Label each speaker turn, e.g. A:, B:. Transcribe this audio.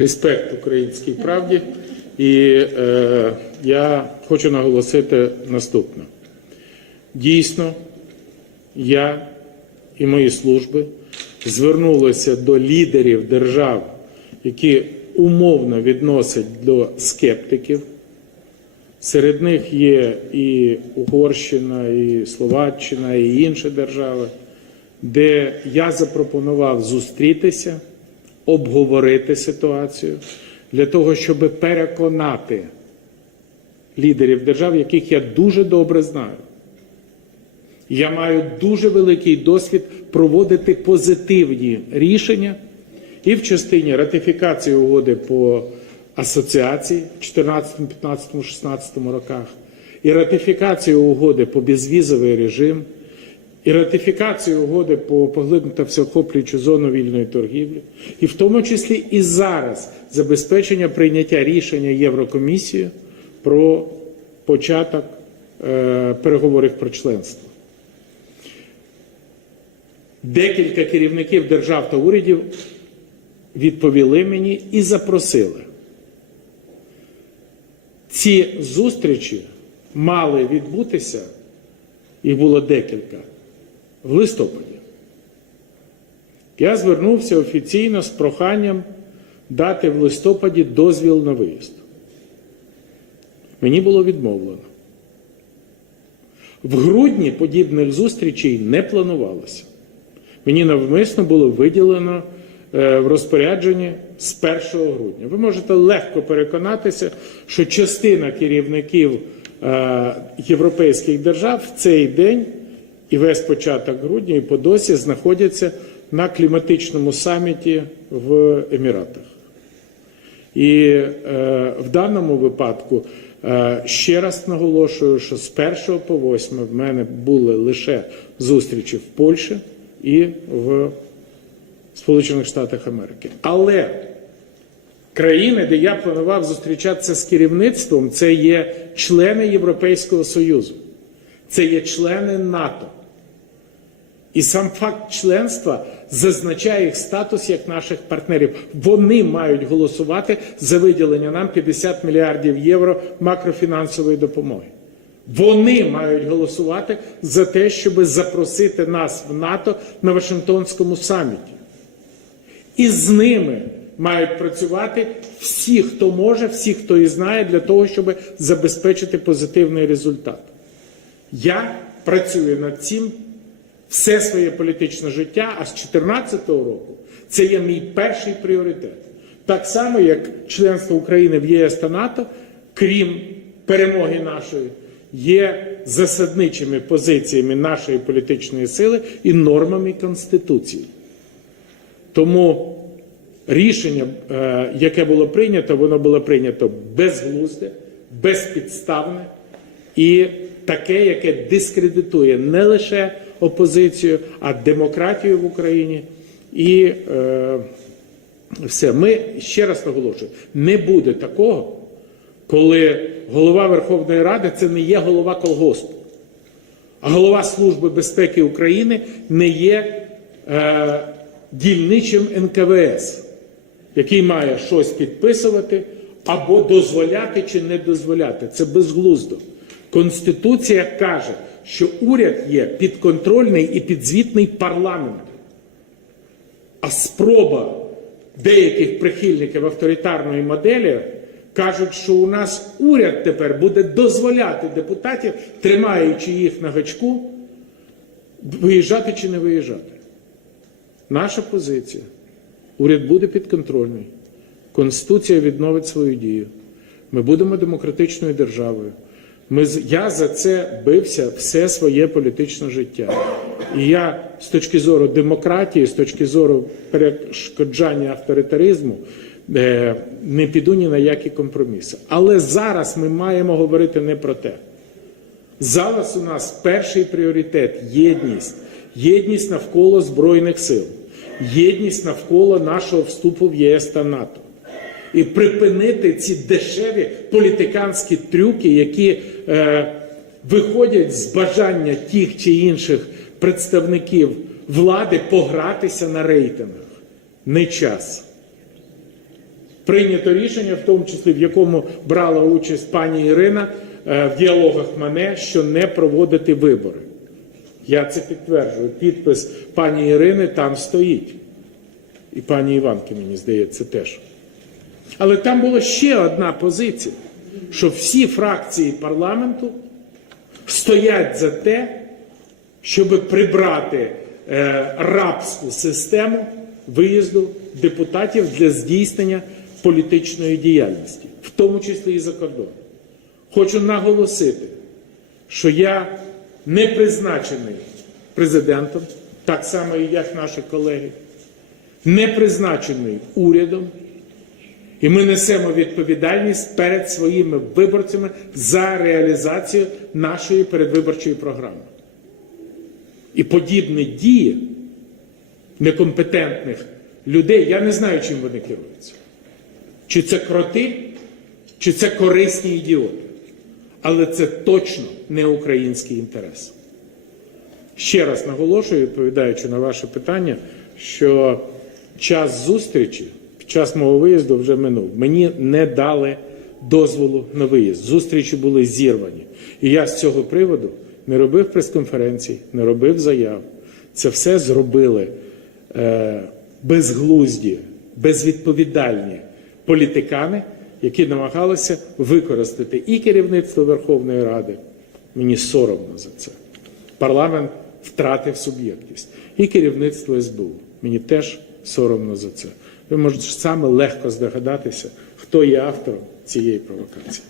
A: Респект українській правді, і е, я хочу наголосити наступне. Дійсно, я і мої служби звернулися до лідерів держав, які умовно відносять до скептиків. Серед них є і Угорщина, і Словаччина, і інші держави, де я запропонував зустрітися, обговорити ситуацію для того, щоб переконати лідерів держав, яких я дуже добре знаю. Я маю дуже великий досвід проводити позитивні рішення і в частині ратифікації угоди по асоціації в 2014, 15, 16 роках, і ратифікацію угоди по безвізовий режим, і ратифікацію угоди по поглибну та всеохоплюючу зону вільної торгівлі, і в тому числі і зараз забезпечення прийняття рішення Єврокомісією про початок е, переговорів про членство. Декілька керівників держав та урядів відповіли мені і запросили. Ці зустрічі мали відбутися, їх було декілька, в листопаді. Я звернувся офіційно з проханням дати в листопаді дозвіл на виїзд. Мені було відмовлено. В грудні подібних зустрічей не планувалося. Мені навмисно було виділено е, в розпорядженні з 1 грудня. Ви можете легко переконатися, що частина керівників е, європейських держав в цей день і весь початок грудня і по досі знаходяться на кліматичному саміті в Еміратах. І е, в даному випадку е, ще раз наголошую, що з 1 по 8 в мене були лише зустрічі в Польщі і в Сполучених Штатах Америки. Але країни, де я планував зустрічатися з керівництвом, це є члени Європейського Союзу, це є члени НАТО. І сам факт членства зазначає їх статус як наших партнерів. Вони мають голосувати за виділення нам 50 мільярдів євро макрофінансової допомоги. Вони мають голосувати за те, щоб запросити нас в НАТО на Вашингтонському саміті. І з ними мають працювати всі, хто може, всі, хто і знає, для того, щоб забезпечити позитивний результат. Я працюю над цим все своє політичне життя, а з 2014 року це є мій перший пріоритет. Так само, як членство України в ЄС та НАТО, крім перемоги нашої, є засадничими позиціями нашої політичної сили і нормами Конституції. Тому рішення, е, яке було прийнято, воно було прийнято безглузде, безпідставне і таке, яке дискредитує не лише опозицію, а демократію в Україні. І е, все. Ми ще раз наголошую, не буде такого, коли голова Верховної Ради це не є голова колгоспу, а голова Служби безпеки України не є е, дільничим НКВС, який має щось підписувати або дозволяти чи не дозволяти. Це безглуздо. Конституція каже, що уряд є підконтрольний і підзвітний парламенту. А спроба деяких прихильників авторитарної моделі кажуть, що у нас уряд тепер буде дозволяти депутатів, тримаючи їх на гачку, виїжджати чи не виїжджати. Наша позиція. Уряд буде підконтрольний. Конституція відновить свою дію. Ми будемо демократичною державою. Ми, Я за це бився все своє політичне життя. І я з точки зору демократії, з точки зору перешкоджання авторитаризму, е, не піду ні на які компроміси. Але зараз ми маємо говорити не про те. Зараз у нас перший пріоритет єдність, єдність навколо Збройних сил, єдність навколо нашого вступу в ЄС та НАТО. І припинити ці дешеві політиканські трюки, які е, виходять з бажання тих чи інших представників влади погратися на рейтингах. Не час. прийнято рішення, в тому числі в якому брала участь пані Ірина е, в діалогах мене, що не проводити вибори. Я це підтверджую. Підпис пані Ірини там стоїть. І пані Іванки, мені здається, теж. Але там була ще одна позиція, що всі фракції парламенту стоять за те, щоб прибрати е, рабську систему виїзду депутатів для здійснення політичної діяльності, в тому числі і за кордон. Хочу наголосити, що я не призначений президентом, так само і як наші колеги, не призначений урядом. І ми несемо відповідальність перед своїми виборцями за реалізацію нашої передвиборчої програми. І подібні дії некомпетентних людей, я не знаю, чим вони керуються. Чи це кроти, чи це корисні ідіоти. Але це точно не український інтерес. Ще раз наголошую, відповідаючи на ваше питання, що час зустрічі, час мого виїзду вже минув. Мені не дали дозволу на виїзд. Зустрічі були зірвані. І я з цього приводу не робив прес-конференцій, не робив заяв. Це все зробили е, безглузді, безвідповідальні політикани, які намагалися використати і керівництво Верховної Ради. Мені соромно за це. Парламент втратив суб'єктність. І керівництво СБУ. Мені теж соромно за це. Ви можете саме легко здогадатися, хто є автором цієї провокації.